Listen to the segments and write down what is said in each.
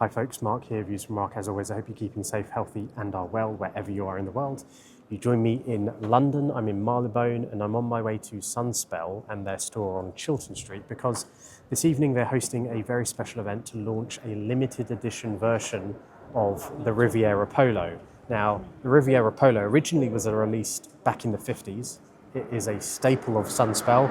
Hi folks, Mark here, views from Mark as always. I hope you're keeping safe, healthy and are well wherever you are in the world. You join me in London, I'm in Marylebone and I'm on my way to Sunspel and their store on Chiltern Street because this evening they're hosting a very special event to launch a limited edition version of the Riviera Polo. Now, the Riviera Polo originally was released back in the 50s. It is a staple of Sunspel,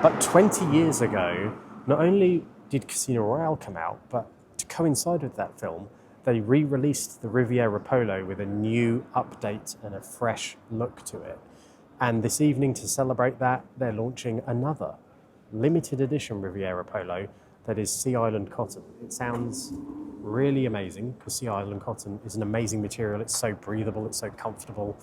but 20 years ago, not only did Casino Royale come out, but to coincide with that film, they re-released the Riviera Polo with a new update and a fresh look to it. And this evening, to celebrate that, they're launching another limited edition Riviera Polo that is Sea Island cotton. It sounds really amazing because Sea Island cotton is an amazing material. It's so breathable, it's so comfortable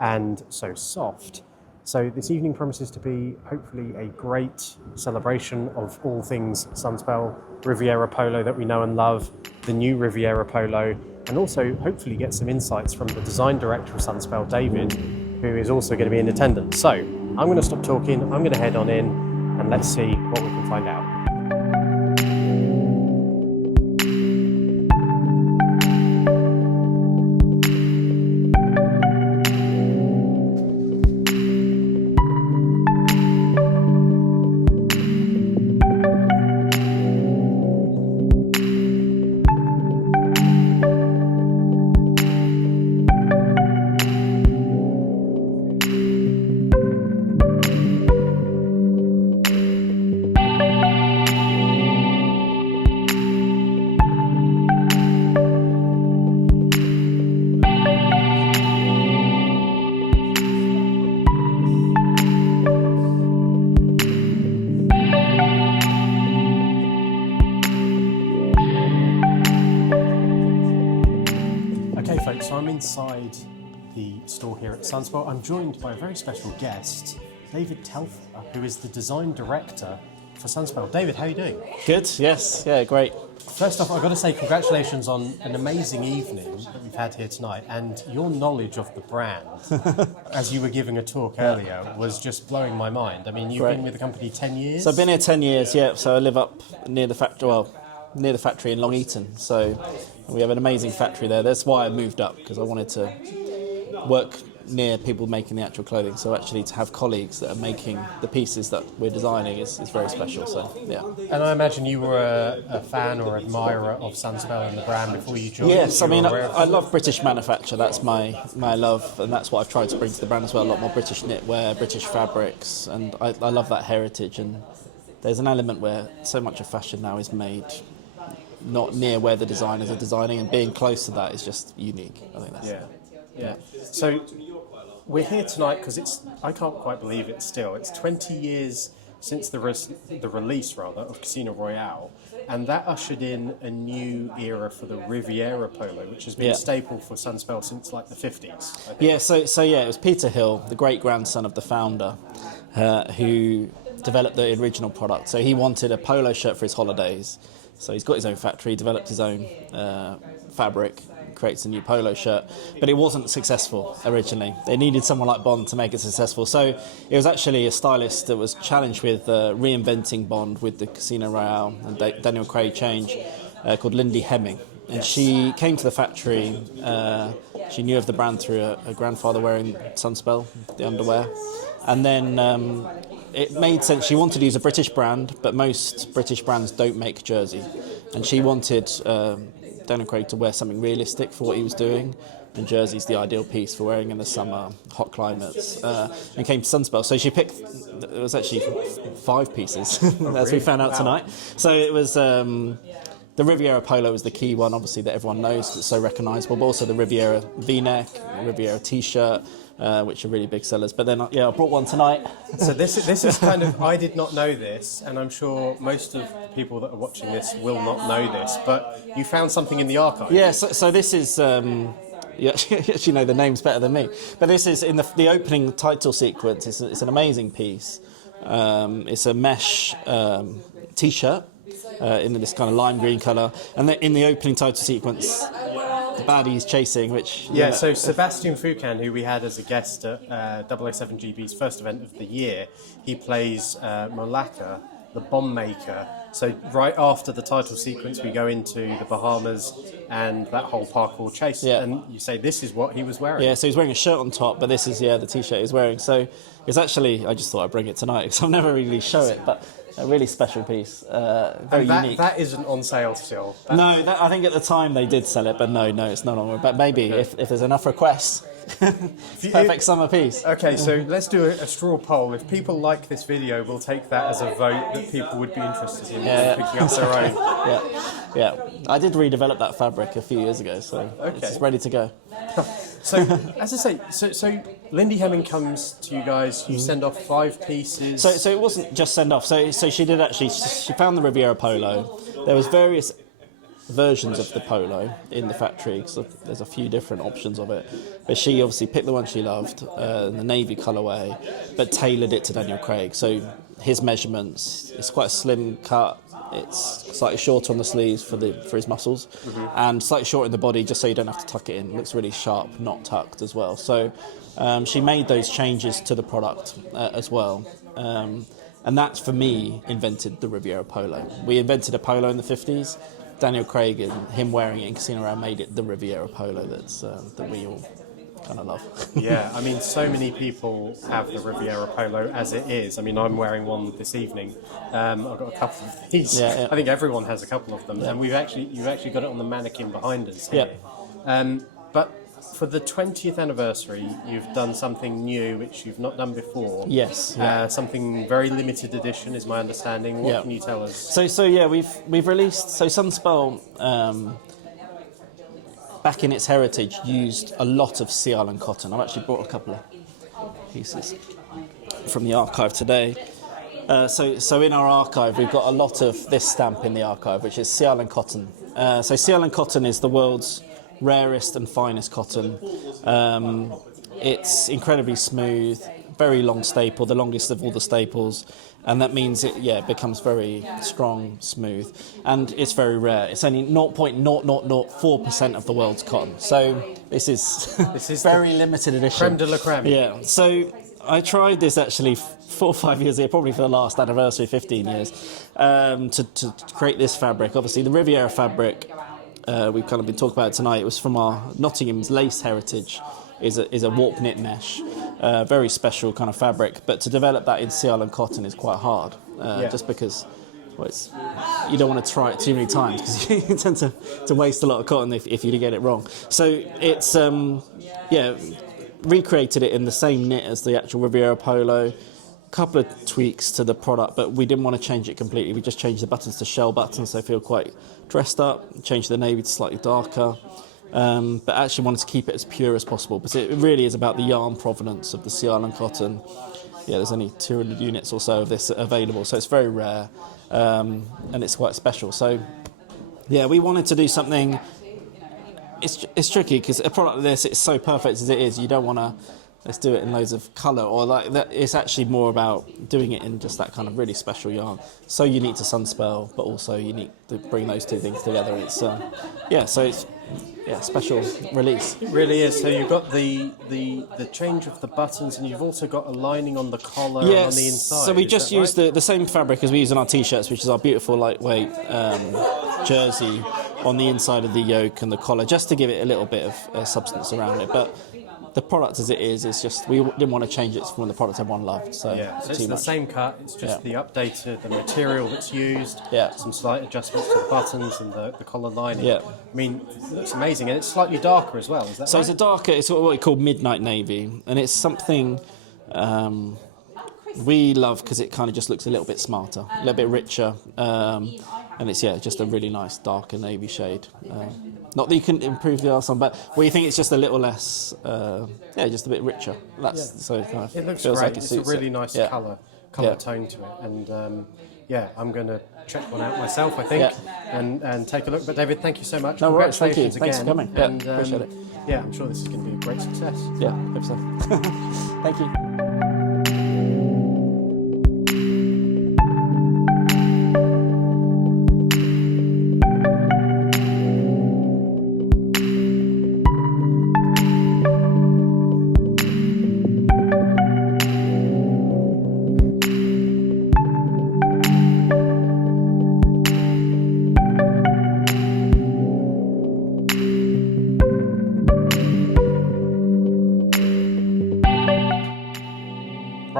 and so soft. So this evening promises to be hopefully a great celebration of all things Sunspel, Riviera Polo that we know and love, the new Riviera Polo, and also hopefully get some insights from the design director of Sunspel, David, who is also going to be in attendance. So I'm going to stop talking, I'm going to head on in and let's see what we can find out. Okay folks, so I'm inside the store here at Sunspel. I'm joined by a very special guest, David Telfer, who is the design director for Sunspel. David, how are you doing? Good, yes, yeah, great. First off, I've got to say congratulations on an amazing evening that we've had here tonight, and your knowledge of the brand, as you were giving a talk earlier, was just blowing my mind. I mean, you've been with the company 10 years? So I've been here 10 years, yeah, so I live up near the factory in Long Eaton, so we have an amazing factory there. That's why I moved up, because I wanted to work near people making the actual clothing, so actually to have colleagues that are making the pieces that we're designing is very special, so yeah. And I imagine you were a fan or admirer of Sunspel and the brand before you joined? Yes, I mean, I love British manufacture, that's my love, and that's what I've tried to bring to the brand as well, a lot more British knitwear, British fabrics, and I love that heritage, and there's an element where so much of fashion now is made not near where the designers are designing, and being close to that is just unique. I think that's yeah. So we're here tonight because I can't quite believe it still. It's 20 years since the release of Casino Royale, and that ushered in a new era for the Riviera Polo, which has been a staple for Sunspel since like the 50s. Yeah, so it was Peter Hill, the great-grandson of the founder, who developed the original product. So he wanted a polo shirt for his holidays. So he's got his own factory, developed his own fabric, creates a new polo shirt, but it wasn't successful originally. They needed someone like Bond to make it successful. So it was actually a stylist that was challenged with reinventing Bond with the Casino Royale and Daniel Craig change, called Lindy Hemming. And she came to the factory, she knew of the brand through her grandfather wearing Sunspel, the underwear. And then it made sense. She wanted to use a British brand, but most British brands don't make jersey. And she wanted Daniel Craig to wear something realistic for what he was doing. And jersey's the ideal piece for wearing in the summer, hot climates, and came to Sunspel. So she picked, it was actually 5 pieces, as we found out tonight. So it was, the Riviera Polo was the key one, obviously, that everyone knows, it's so recognisable, but also the Riviera V-neck, Riviera T-shirt, which are really big sellers. But then, I brought one tonight. So this is kind of, I did not know this, and I'm sure most of the people that are watching this will not know this, but you found something in the archive. Yeah, so this is, you actually know the names better than me, but this is in the opening title sequence. It's an amazing piece. It's a mesh T-shirt in this kind of lime green colour, and in the opening title sequence, the baddie's chasing, which... Yeah, so Sebastian Foucan, who we had as a guest at 007 GB's first event of the year, he plays Molaka the bomb maker. So right after the title sequence, we go into the Bahamas and that whole parkour chase. Yeah. And you say this is what he was wearing. Yeah, so he's wearing a shirt on top, but this is, the T-shirt he's wearing. So it's actually, I just thought I'd bring it tonight because I've never really show it, but a really special piece, very unique. That isn't on sale still. No, I think at the time they did sell it, but no, it's no longer. But maybe if there's enough requests, perfect summer piece. Okay, so let's do a straw poll. If people like this video, we'll take that as a vote that people would be interested in picking up their own. Yeah. I did redevelop that fabric a few years ago, so it's ready to go. So, as I say, so Lindy Hemming comes to you guys, you send off 5 pieces. So it wasn't just send off. So she did actually, she found the Riviera Polo. There was various versions of the polo in the factory, because there's a few different options of it. But she obviously picked the one she loved, the navy colourway, but tailored it to Daniel Craig. So his measurements, it's quite a slim cut. It's slightly shorter on the sleeves for his muscles, and slightly short in the body, just so you don't have to tuck it in. It looks really sharp, not tucked as well. So she made those changes to the product as well. And that, for me, invented the Riviera Polo. We invented a polo in the 50s. Daniel Craig and him wearing it in Casino Royale made it the Riviera Polo that we all kind of love. Yeah, I mean, so many people have the Riviera Polo as it is. I mean, I'm wearing one this evening. I've got a couple of these. Yeah. I think everyone has a couple of them, and you've actually got it on the mannequin behind us here. But for the 20th anniversary, you've done something new which you've not done before. Yes. Something very limited edition, is my understanding. What can you tell us? So we've released. So Sunspel, back in its heritage, used a lot of Sea Island cotton. I've actually brought a couple of pieces from the archive today. So in our archive, we've got a lot of this stamp in the archive, which is Sea Island cotton. So Sea Island cotton is the world's rarest and finest cotton. It's incredibly smooth, very long staple, the longest of all the staples, and that means it becomes very strong, smooth, and it's very rare. It's only 0.0004% of the world's cotton. So this is very limited edition. Creme de la creme. Yeah. So I tried this actually 4 or 5 years ago, probably for the last anniversary, 15 years, to create this fabric. Obviously, the Riviera fabric, we've kind of been talking about it tonight. It was from our Nottingham's lace heritage. Is a warp knit mesh, very special kind of fabric. But to develop that in Sea Island cotton is quite hard, just because you don't want to try it too many times because you tend to waste a lot of cotton if you get it wrong. So it's recreated it in the same knit as the actual Riviera Polo. Couple of tweaks to the product, but we didn't want to change it completely. We just changed the buttons to shell buttons, so they feel quite dressed up. Changed the navy to slightly darker. But actually wanted to keep it as pure as possible because it really is about the yarn provenance of the Sea Island cotton. Yeah, there's only 200 units or so of this available, so it's very rare, and it's quite special. So yeah, we wanted to do something. It's tricky because a product like this, it's so perfect as it is, you don't want to let's do it in loads of colour or like that. It's actually more about doing it in just that kind of really special yarn, so unique to Sunspel but also unique to bring those two things together. It's so it's special release. It really is. So you've got the change of the buttons, and you've also got a lining on the collar and on the inside. So we just used the same fabric as we use on our t-shirts, which is our beautiful lightweight jersey on the inside of the yoke and the collar, just to give it a little bit of substance around it. But the product as it is just, we didn't want to change it from the product everyone loved. So it's the same cut, it's just the material that's used, some slight adjustments to the buttons and the collar lining. I mean, it looks amazing, and it's slightly darker as well, is that right? It's what we call midnight navy, and it's something we love because it kind of just looks a little bit smarter, a little bit richer, and it's just a really nice darker navy shade. Not that you can improve the last one, but we think it's just a little less, just a bit richer. So it kind of it looks feels great. like it's a really nice colour tone to it, and I'm going to check one out myself, I think, and take a look. But David, thank you so much. No worries, thank you. Congratulations Thanks again. for coming. And, appreciate it. Yeah, I'm sure this is going to be a great success. Yeah, hope so. Thank you.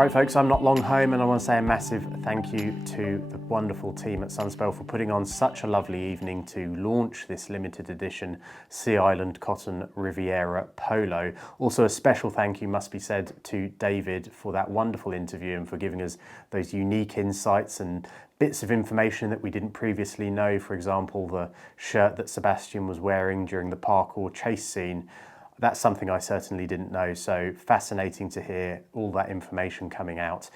Right folks, I'm not long home and I want to say a massive thank you to the wonderful team at Sunspel for putting on such a lovely evening to launch this limited edition Sea Island Cotton Riviera Polo. Also a special thank you must be said to David for that wonderful interview and for giving us those unique insights and bits of information that we didn't previously know. For example, the shirt that Sebastian was wearing during the parkour chase scene. That's something I certainly didn't know, so fascinating to hear all that information coming out.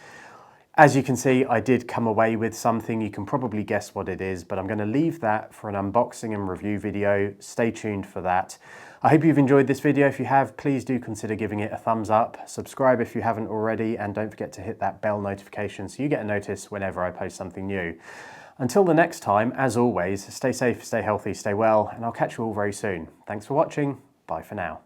As you can see, I did come away with something. You can probably guess what it is, but I'm going to leave that for an unboxing and review video. Stay tuned for that. I hope you've enjoyed this video. If you have, please do consider giving it a thumbs up. Subscribe if you haven't already, and don't forget to hit that bell notification so you get a notice whenever I post something new. Until the next time, as always, stay safe, stay healthy, stay well, and I'll catch you all very soon. Thanks for watching. Bye for now.